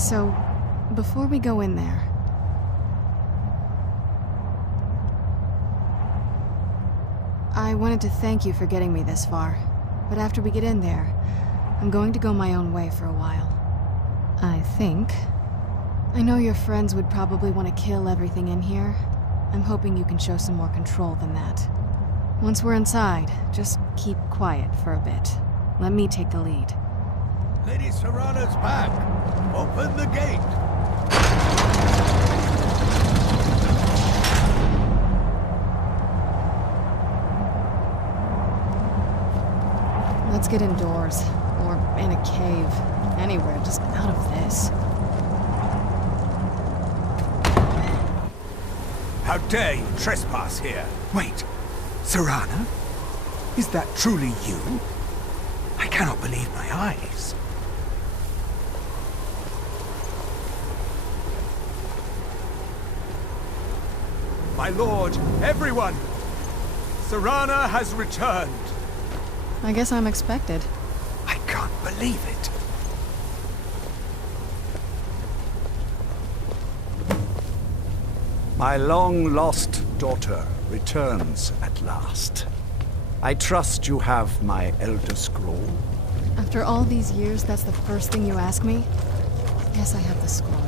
so before we go in there... I wanted to thank you for getting me this far, but after we get in there, I'm going to go my own way for a while. I think. I know your friends would probably want to kill everything in here. I'm hoping you can show some more control than that. Once we're inside, just keep quiet for a bit. Let me take the lead. Lady Serana's back! Open the gate! Let's get indoors, or in a cave. Anywhere, just out of this. How dare you trespass here? Wait, Serana? Is that truly you? I cannot believe my eyes. My lord, everyone! Serana has returned! I guess I'm expected. I can't believe it. My long-lost daughter returns at last. I trust you have my Elder Scroll. After all these years, that's the first thing you ask me? Yes, I have the scroll.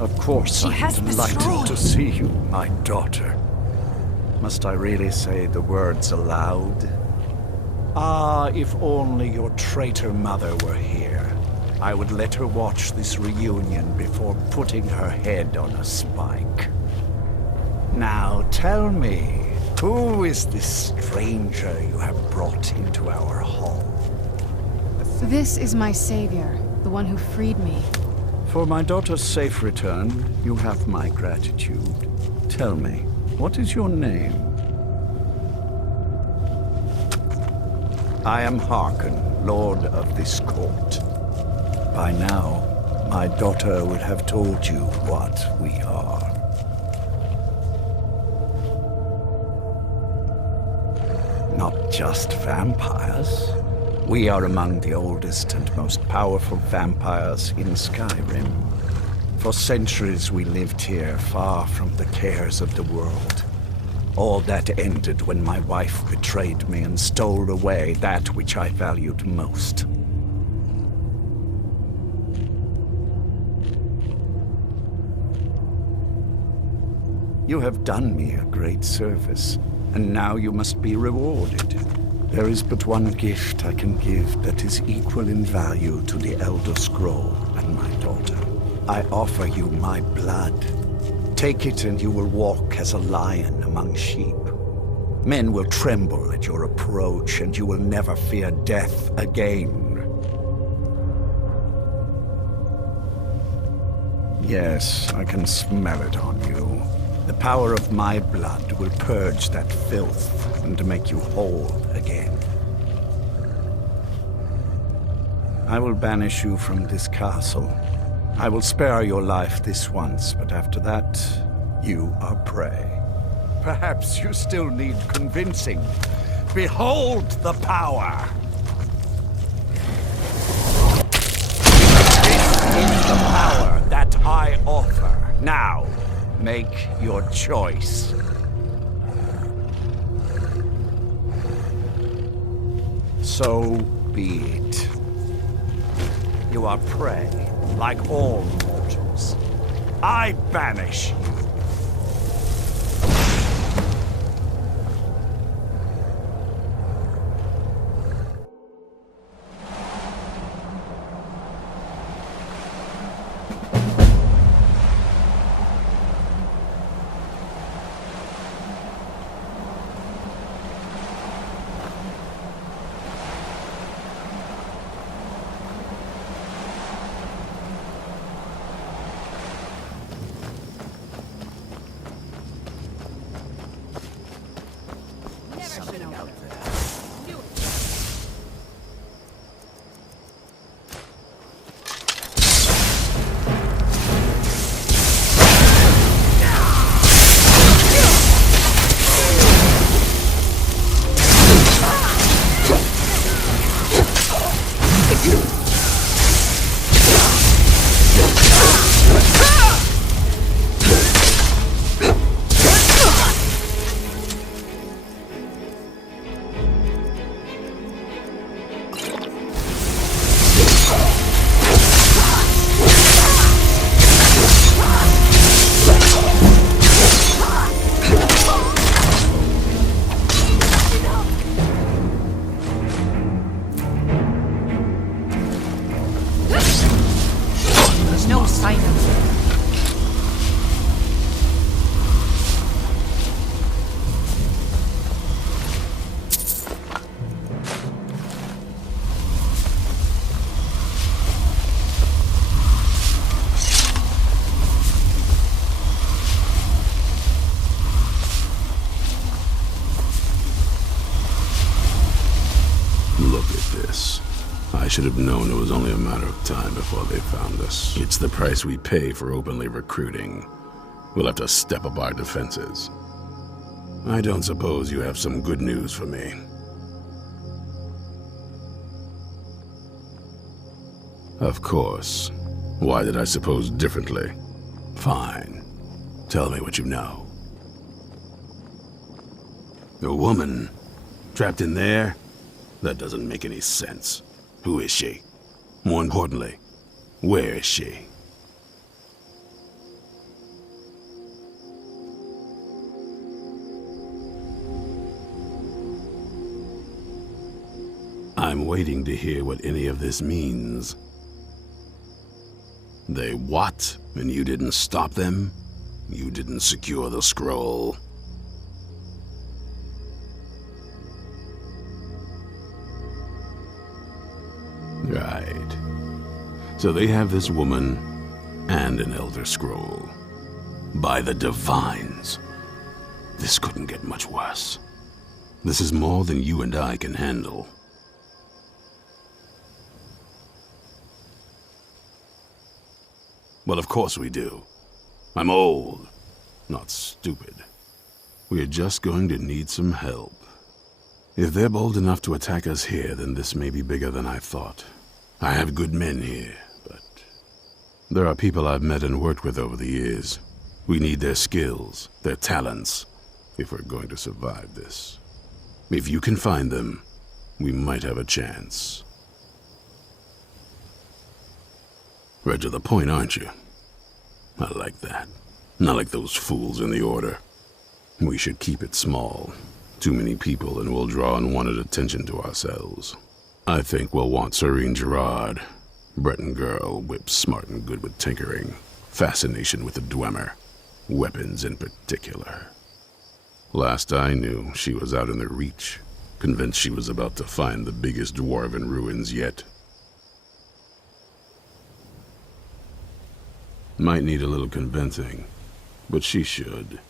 Of course, I am delighted to see you, my daughter. Must I really say the words aloud? Ah, if only your traitor mother were here. I would let her watch this reunion before putting her head on a spike. Now tell me, who is this stranger you have brought into our hall? This is my savior, the one who freed me. For my daughter's safe return, you have my gratitude. Tell me, what is your name? I am Harkon, Lord of this court. By now, my daughter would have told you what we are. Not just vampires. We are among the oldest and most powerful vampires in Skyrim. For centuries we lived here, far from the cares of the world. All that ended when my wife betrayed me and stole away that which I valued most. You have done me a great service, and now you must be rewarded. There is but one gift I can give that is equal in value to the Elder Scroll and my daughter. I offer you my blood. Take it and you will walk as a lion among sheep. Men will tremble at your approach and you will never fear death again. Yes, I can smell it on you. The power of my blood will purge that filth and make you whole again. I will banish you from this castle. I will spare your life this once, but after that, you are prey. Perhaps you still need convincing. Behold the power! This is the power that I offer. Now, make your choice. So be it. You are prey, like all mortals. I banish you. should have known it was only a matter of time before they found us. It's the price we pay for openly recruiting. We'll have to step up our defenses. I don't suppose you have some good news for me. Of course. Why did I suppose differently? Fine. Tell me what you know. A woman? Trapped in there? That doesn't make any sense. Who is she? More importantly, where is she? I'm waiting to hear what any of this means. They what? And you didn't stop them? You didn't secure the scroll? Right. So they have this woman and an Elder Scroll. By the Divines. This couldn't get much worse. This is more than you and I can handle. Well, of course we do. I'm old, not stupid. We're just going to need some help. If they're bold enough to attack us here, then this may be bigger than I thought. I have good men here, but there are people I've met and worked with over the years. We need their skills, their talents, if we're going to survive this. If you can find them, we might have a chance. Right to the point, aren't you? I like that. Not like those fools in the Order. We should keep it small. Too many people and we'll draw unwanted attention to ourselves. I think we'll want Serene Gerard. Breton girl, whip smart and good with tinkering. Fascination with the Dwemer. Weapons in particular. Last I knew, she was out in the Reach. Convinced she was about to find the biggest dwarven ruins yet. Might need a little convincing, but she should.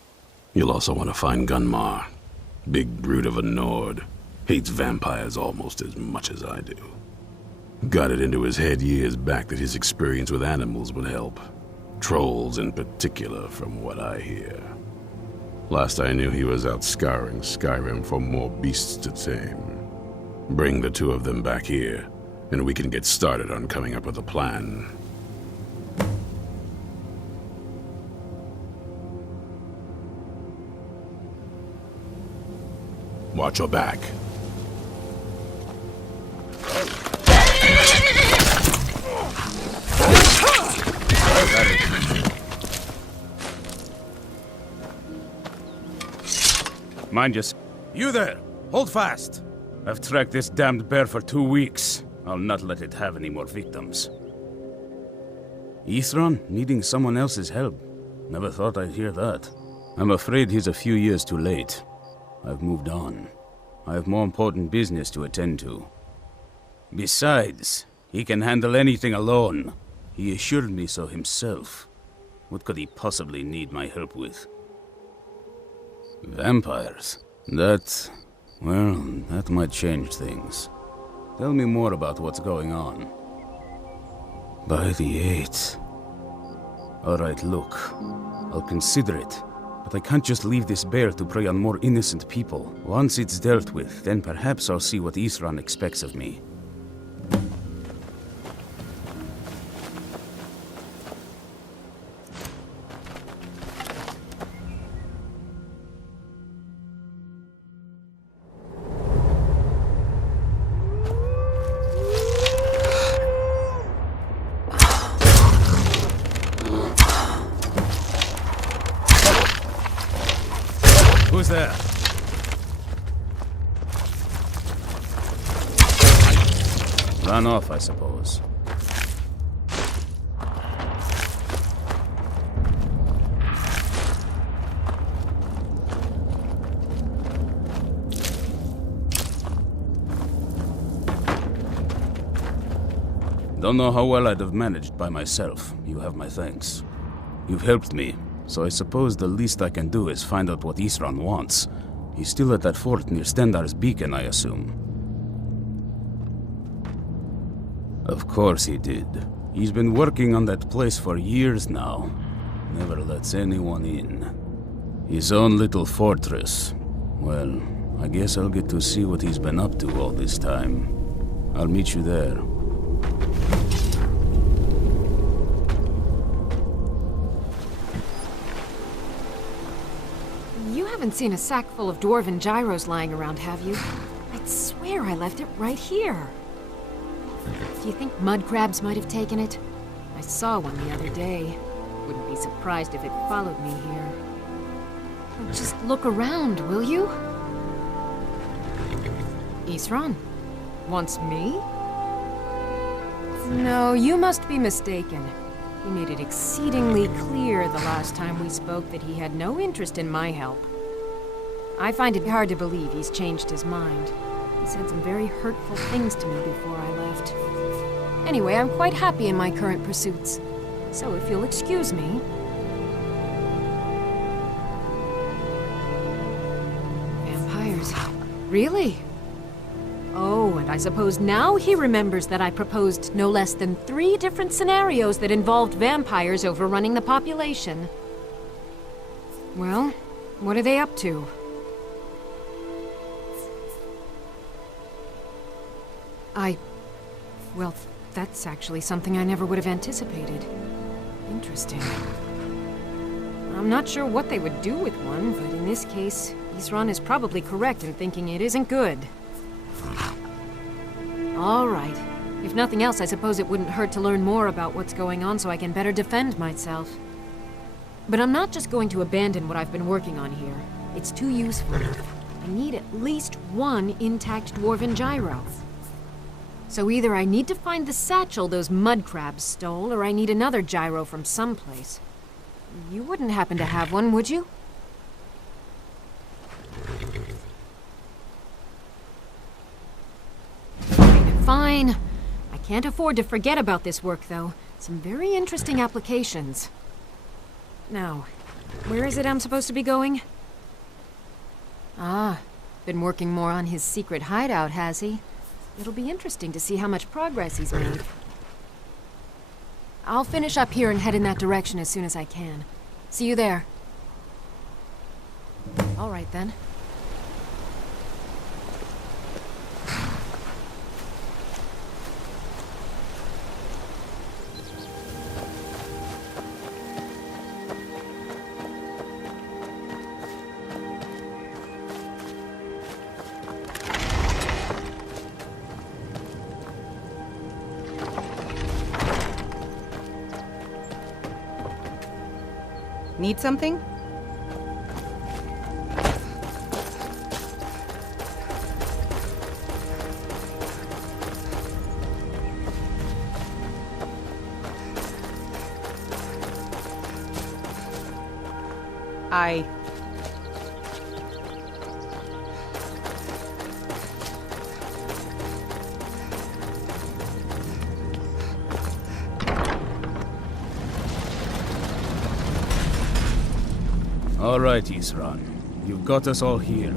You'll also want to find Gunmar. Big brute of a Nord. Hates vampires almost as much as I do. Got it into his head years back that his experience with animals would help. Trolls in particular, from what I hear. Last I knew he was out scouring Skyrim for more beasts to tame. Bring the two of them back here, and we can get started on coming up with a plan. Watch your back. Mind you. You there! Hold fast! I've tracked this damned bear for 2 weeks. I'll not let it have any more victims. Ithran needing someone else's help. Never thought I'd hear that. I'm afraid he's a few years too late. I've moved on. I have more important business to attend to. Besides, he can handle anything alone. He assured me so himself. What could he possibly need my help with? Vampires? That might change things. Tell me more about what's going on. By the 8th. Alright, look. I'll consider it. But I can't just leave this bear to prey on more innocent people. Once it's dealt with, then perhaps I'll see what Ithran expects of me. Who's there? Ran off, I suppose. Don't know how well I'd have managed by myself. You have my thanks. You've helped me. So I suppose the least I can do is find out what Ithran wants. He's still at that fort near Stendar's beacon, I assume. Of course he did. He's been working on that place for years now. Never lets anyone in. His own little fortress. Well, I guess I'll get to see what he's been up to all this time. I'll meet you there. You haven't seen a sack full of dwarven gyros lying around, have you? I'd swear I left it right here. Do you think mud crabs might have taken it? I saw one the other day. Wouldn't be surprised if it followed me here. Well, just look around, will you? Isran? Wants me? No, you must be mistaken. He made it exceedingly clear the last time we spoke that he had no interest in my help. I find it hard to believe he's changed his mind. He said some very hurtful things to me before I left. Anyway, I'm quite happy in my current pursuits. So if you'll excuse me... Vampires. Really? Oh, and I suppose now he remembers that I proposed no less than 3 different scenarios that involved vampires overrunning the population. Well, what are they up to? Well, that's actually something I never would have anticipated. Interesting. I'm not sure what they would do with one, but in this case, Isran is probably correct in thinking it isn't good. All right. If nothing else, I suppose it wouldn't hurt to learn more about what's going on so I can better defend myself. But I'm not just going to abandon what I've been working on here. It's too useful. I need at least 1 intact dwarven gyro. So either I need to find the satchel those mud crabs stole, or I need another gyro from someplace. You wouldn't happen to have one, would you? Fine. I can't afford to forget about this work, though. Some very interesting applications. Now, where is it I'm supposed to be going? Ah, been working more on his secret hideout, has he? It'll be interesting to see how much progress he's made. I'll finish up here and head in that direction as soon as I can. See you there. All right, then. Need something? All right, Isran. You've got us all here.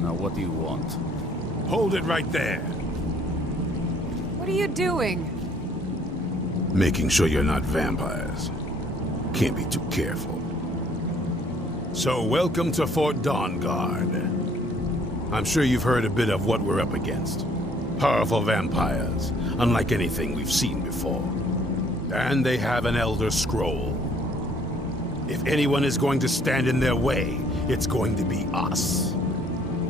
Now what do you want? Hold it right there. What are you doing? Making sure you're not vampires. Can't be too careful. So, welcome to Fort Dawnguard. I'm sure you've heard a bit of what we're up against. Powerful vampires, unlike anything we've seen before. And they have an Elder Scroll. If anyone is going to stand in their way, it's going to be us.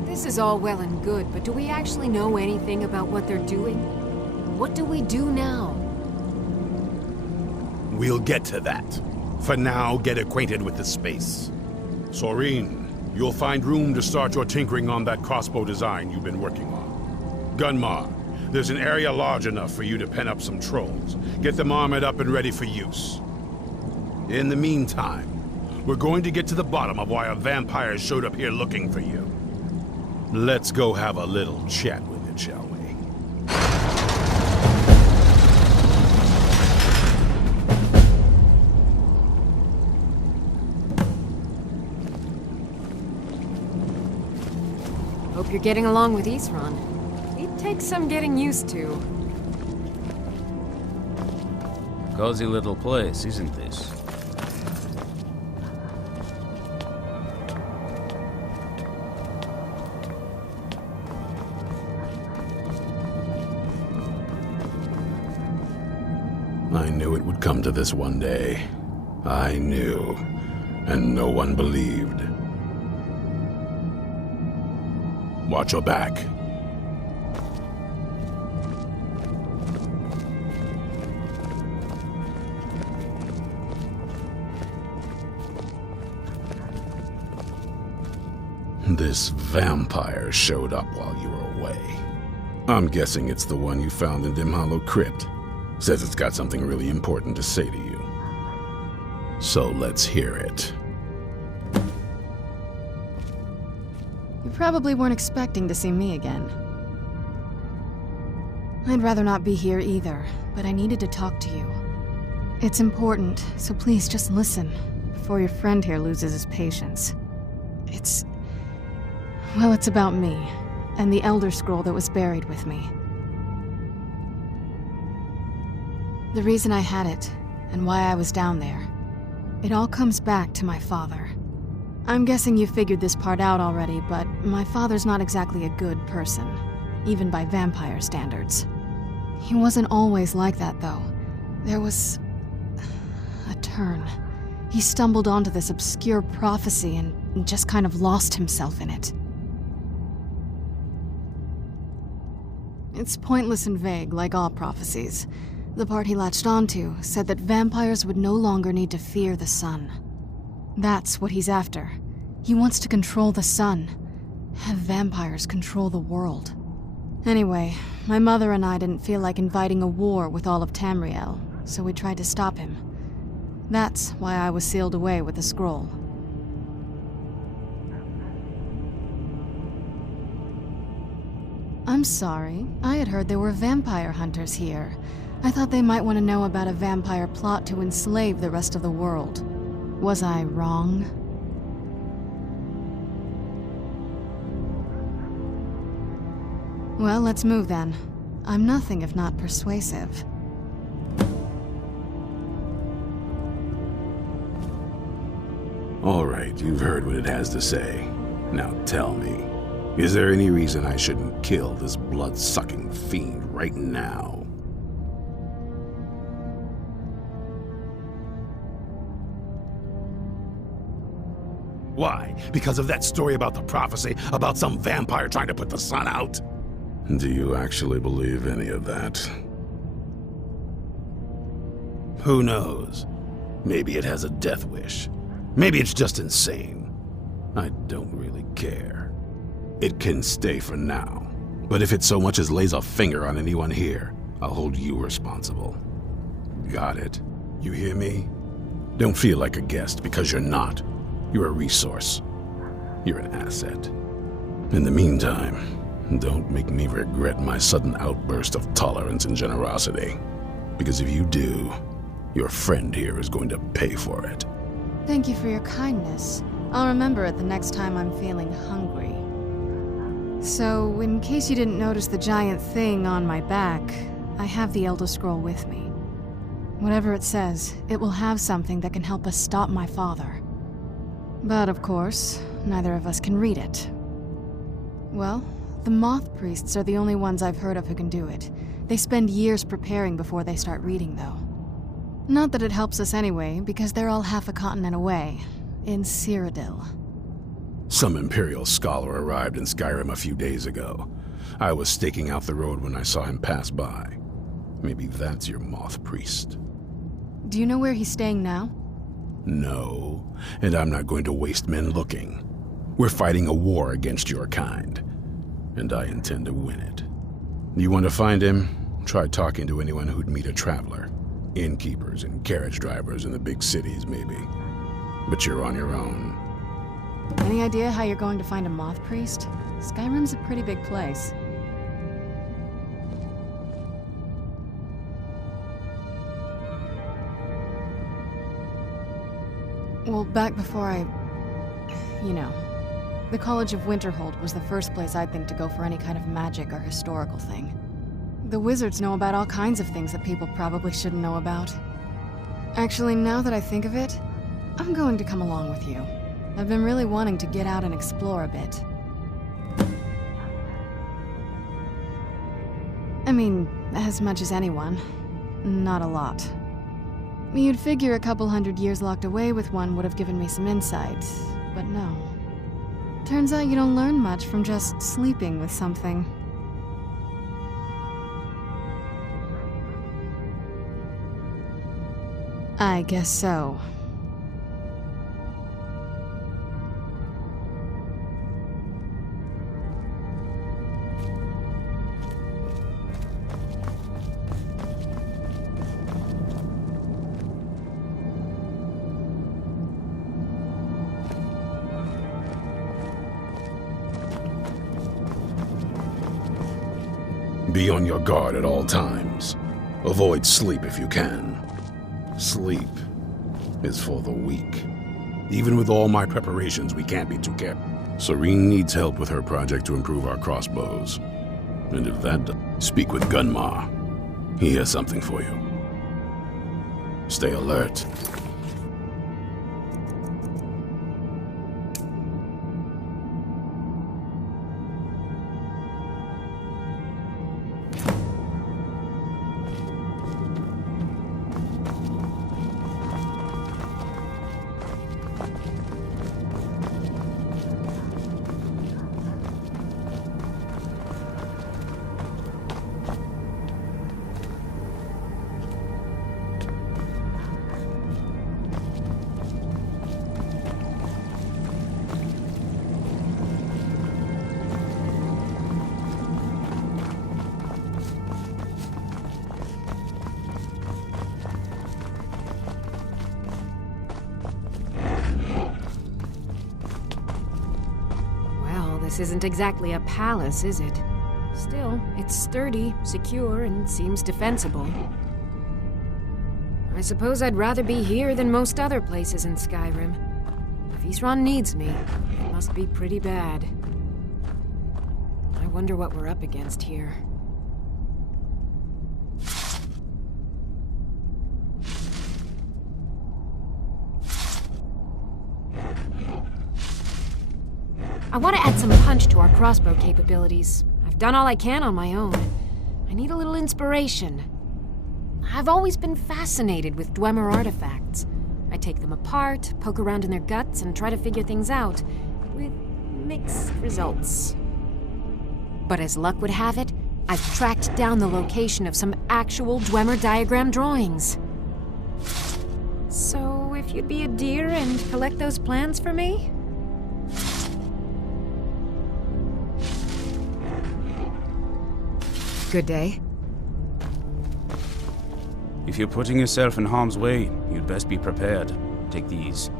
This is all well and good, but do we actually know anything about what they're doing? What do we do now? We'll get to that. For now, get acquainted with the space. Soreen, you'll find room to start your tinkering on that crossbow design you've been working on. Gunmar, there's an area large enough for you to pen up some trolls. Get them armored up and ready for use. In the meantime, we're going to get to the bottom of why a vampire showed up here looking for you. Let's go have a little chat with it, shall we? Hope you're getting along with Isran. It takes some getting used to. Cozy little place, isn't this? I knew it would come to this one day. I knew, and no one believed. Watch your back. This vampire showed up while you were away. I'm guessing it's the one you found in Dim Hollow Crypt. Says it's got something really important to say to you. So let's hear it. You probably weren't expecting to see me again. I'd rather not be here either, but I needed to talk to you. It's important, so please just listen, before your friend here loses his patience. Well, it's about me, and the Elder Scroll that was buried with me. The reason I had it, and why I was down there, it all comes back to my father. I'm guessing you figured this part out already, but my father's not exactly a good person, even by vampire standards. He wasn't always like that, though. There was a turn. He stumbled onto this obscure prophecy and just kind of lost himself in it. It's pointless and vague, like all prophecies. The part he latched onto said that vampires would no longer need to fear the sun. That's what he's after. He wants to control the sun. Have vampires control the world. Anyway, my mother and I didn't feel like inviting a war with all of Tamriel, so we tried to stop him. That's why I was sealed away with the scroll. I'm sorry. I had heard there were vampire hunters here. I thought they might want to know about a vampire plot to enslave the rest of the world. Was I wrong? Well, let's move then. I'm nothing if not persuasive. All right, you've heard what it has to say. Now tell me, is there any reason I shouldn't kill this blood-sucking fiend right now? Why? Because of that story about the prophecy, about some vampire trying to put the sun out? Do you actually believe any of that? Who knows? Maybe it has a death wish. Maybe it's just insane. I don't really care. It can stay for now. But if it so much as lays a finger on anyone here, I'll hold you responsible. Got it? You hear me? Don't feel like a guest, because you're not. You're a resource. You're an asset. In the meantime, don't make me regret my sudden outburst of tolerance and generosity. Because if you do, your friend here is going to pay for it. Thank you for your kindness. I'll remember it the next time I'm feeling hungry. So, in case you didn't notice the giant thing on my back, I have the Elder Scroll with me. Whatever it says, it will have something that can help us stop my father. But of course, neither of us can read it. Well, the Moth Priests are the only ones I've heard of who can do it. They spend years preparing before they start reading, though. Not that it helps us anyway, because they're all half a continent away, in Cyrodiil. Some Imperial scholar arrived in Skyrim a few days ago. I was staking out the road when I saw him pass by. Maybe that's your Moth Priest. Do you know where he's staying now? No, and I'm not going to waste men looking. We're fighting a war against your kind, and I intend to win it. You want to find him? Try talking to anyone who'd meet a traveler. Innkeepers and carriage drivers in the big cities, maybe. But you're on your own. Any idea how you're going to find a Moth Priest? Skyrim's a pretty big place. Well, back before the College of Winterhold was the first place I'd think to go for any kind of magic or historical thing. The wizards know about all kinds of things that people probably shouldn't know about. Actually, now that I think of it, I'm going to come along with you. I've been really wanting to get out and explore a bit. I mean, as much as anyone. Not a lot. You'd figure a couple hundred years locked away with one would have given me some insight, but no. Turns out you don't learn much from just sleeping with something. I guess so. Be on your guard at all times. Avoid sleep if you can. Sleep is for the weak. Even with all my preparations, we can't be too careful. Serene needs help with her project to improve our crossbows. And if that doesn't, speak with Gunmar. He has something for you. Stay alert. This isn't exactly a palace, is it? Still, it's sturdy, secure, and seems defensible. I suppose I'd rather be here than most other places in Skyrim. If Isran needs me, it must be pretty bad. I wonder what we're up against here. I want to add some punch to our crossbow capabilities. I've done all I can on my own. I need a little inspiration. I've always been fascinated with Dwemer artifacts. I take them apart, poke around in their guts, and try to figure things out, with mixed results. But as luck would have it, I've tracked down the location of some actual Dwemer diagram drawings. So, if you'd be a dear and collect those plans for me? Good day. If you're putting yourself in harm's way, you'd best be prepared. Take these.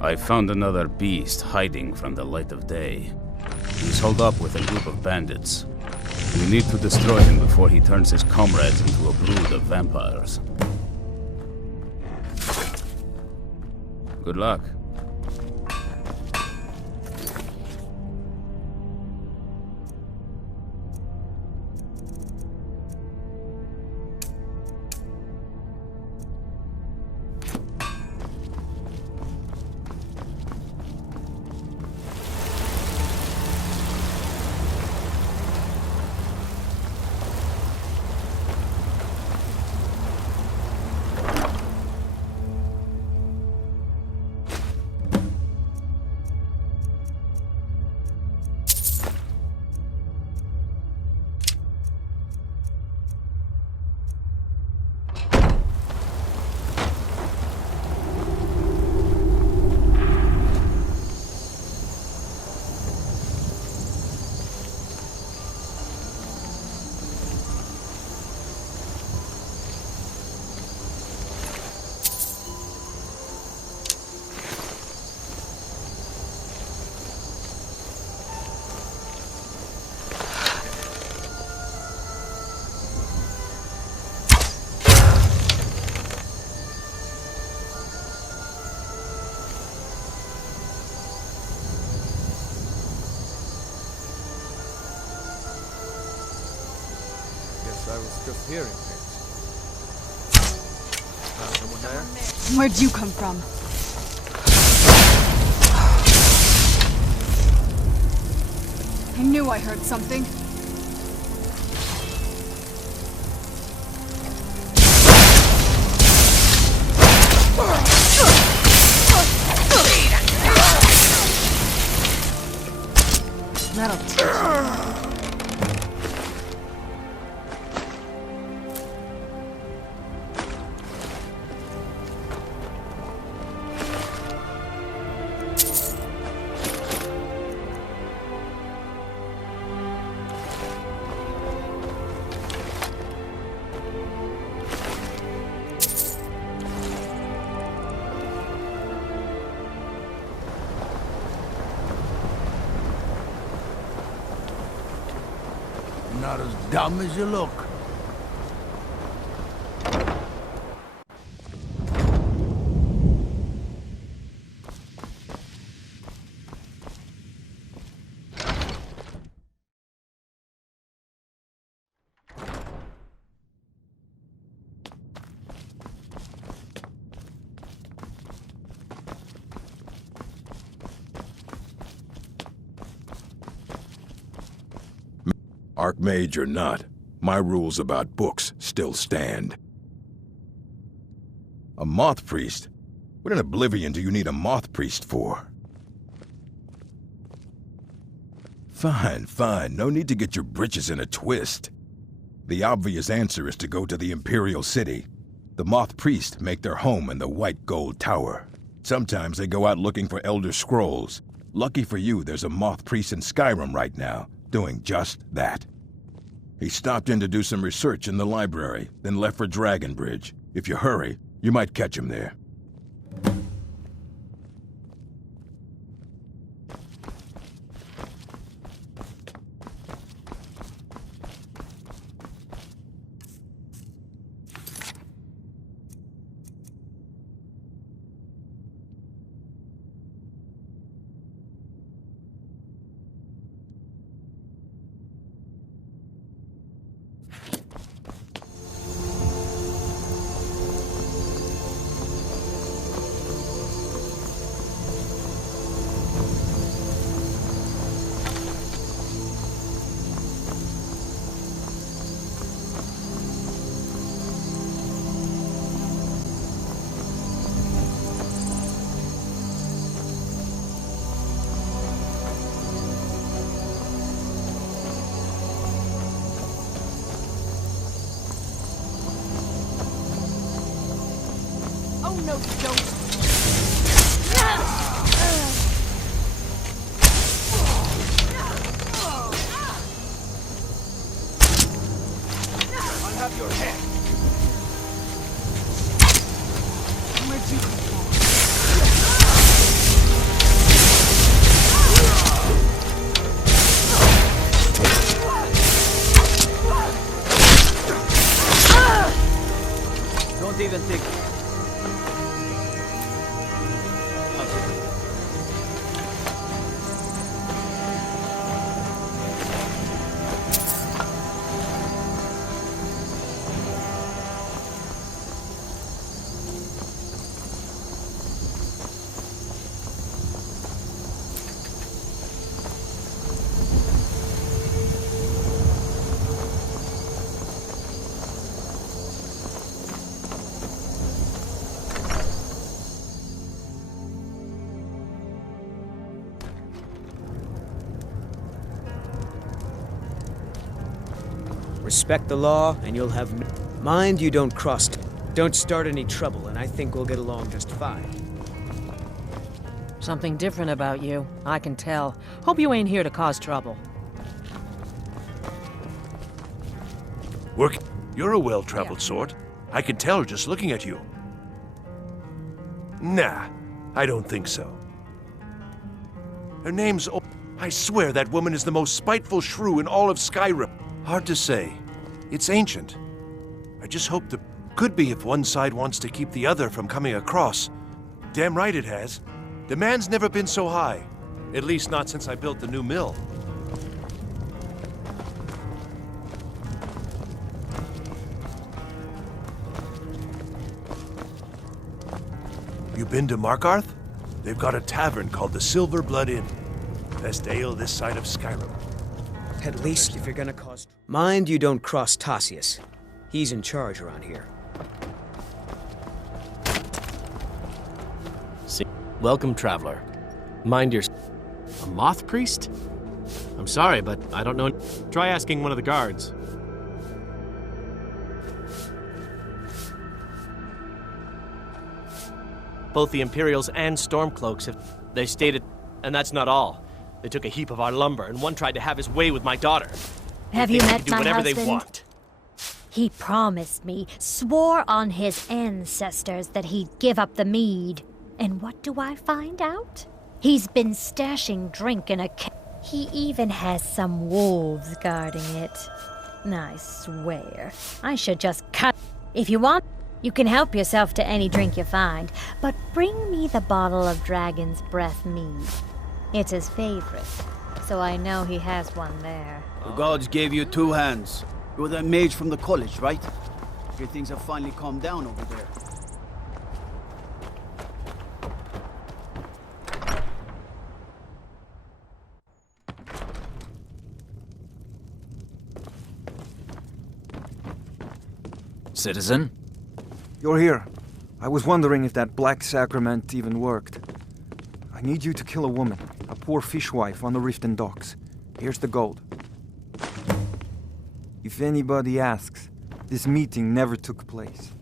I found another beast hiding from the light of day. He's holed up with a group of bandits. We need to destroy him before he turns his comrades into a brood of vampires. Good luck. guess I was just hearing things. Someone there? Where'd you come from? I knew I heard something. That'll teach you. Not as dumb as you look. Archmage or not, my rules about books still stand. A moth priest? What in oblivion do you need a moth priest for? Fine, fine. No need to get your britches in a twist. The obvious answer is to go to the Imperial City. The moth priests make their home in the White Gold Tower. Sometimes they go out looking for Elder Scrolls. Lucky for you, there's a moth priest in Skyrim right now, doing just that. He stopped in to do some research in the library, then left for Dragonbridge. If you hurry, you might catch him there. Oh no, you don't! I'll have your head. Where'd you come from? Don't even think. Respect the law, and you'll have mind you don't cross. Don't start any trouble, and I think we'll get along just fine. Something different about you, I can tell. Hope you ain't here to cause trouble. Work. You're a well-traveled sort. I can tell just looking at you. Nah, I don't think so. Her name's I swear that woman is the most spiteful shrew in all of Skyrim. Hard to say. It's ancient. I just hope the... Could be if one side wants to keep the other from coming across. Damn right it has. Demand's never been so high. At least not since I built the new mill. You been to Markarth? They've got a tavern called the Silver Blood Inn. Best ale this side of Skyrim. At least if you're gonna cause... Mind you don't cross Tassius. He's in charge around here. See, welcome, traveler. Mind your... A moth priest? I'm sorry, but I don't know. Try asking one of the guards. Both the Imperials and Stormcloaks they stated, and that's not all. They took a heap of our lumber, and one tried to have his way with my daughter. Have you met do my whatever husband? they want. He promised me, swore on his ancestors that he'd give up the mead. And what do I find out? He's been stashing drink in a He even has some wolves guarding it. I swear, I should just cut. If you want, you can help yourself to any drink you find, but bring me the bottle of Dragon's Breath mead. It's his favorite, so I know he has one there. The gods gave you two hands. You're that mage from the college, right? Your things have finally calmed down over there. Citizen? You're here. I was wondering if that black sacrament even worked. I need you to kill a woman, a poor fishwife on the Riften docks. Here's the gold. If anybody asks, this meeting never took place.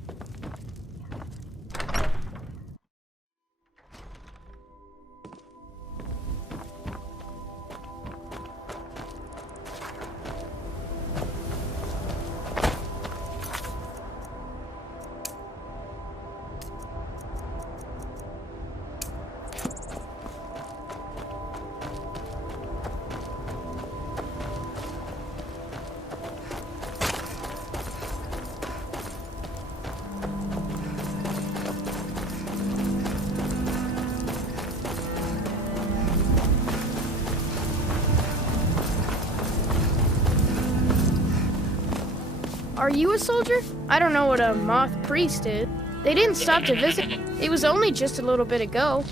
Are you a soldier? I don't know what a moth priest is. They didn't stop to visit. It was only just a little bit ago.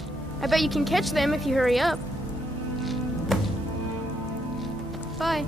I bet you can catch them if you hurry up. Bye.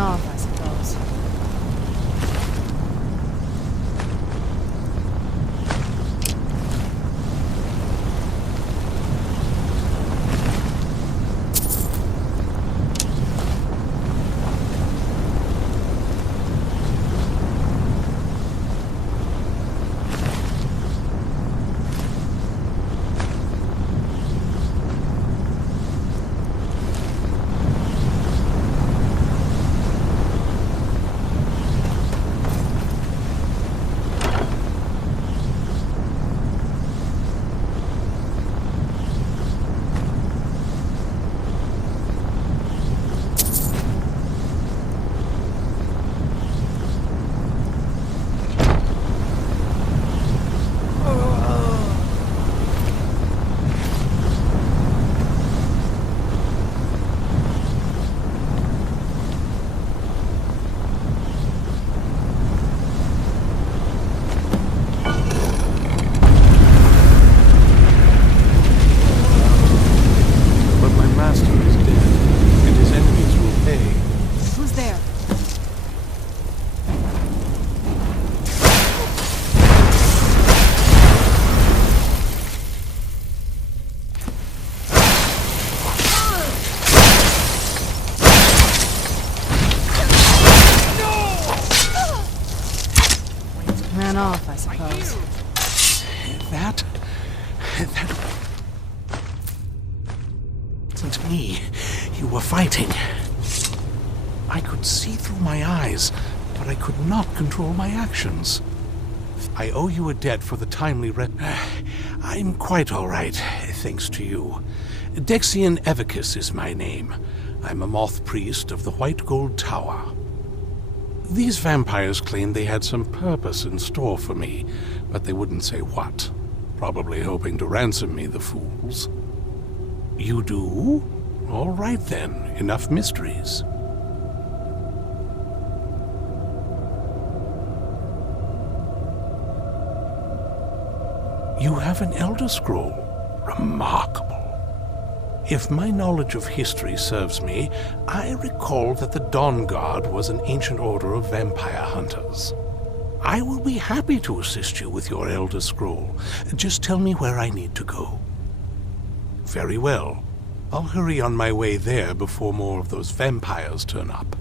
off, I suppose. Off, I suppose. That wasn't me. You were fighting. I could see through my eyes, but I could not control my actions. I owe you a debt for the timely I'm quite all right, thanks to you. Dexian Evicus is my name. I'm a moth priest of the White Gold Tower. These vampires claimed they had some purpose in store for me, but they wouldn't say what. Probably hoping to ransom me, the fools. You do? All right then, enough mysteries. You have an Elder Scroll. Remarkable. If my knowledge of history serves me, I recall that the Dawnguard was an ancient order of vampire hunters. I will be happy to assist you with your Elder Scroll. Just tell me where I need to go. Very well. I'll hurry on my way there before more of those vampires turn up.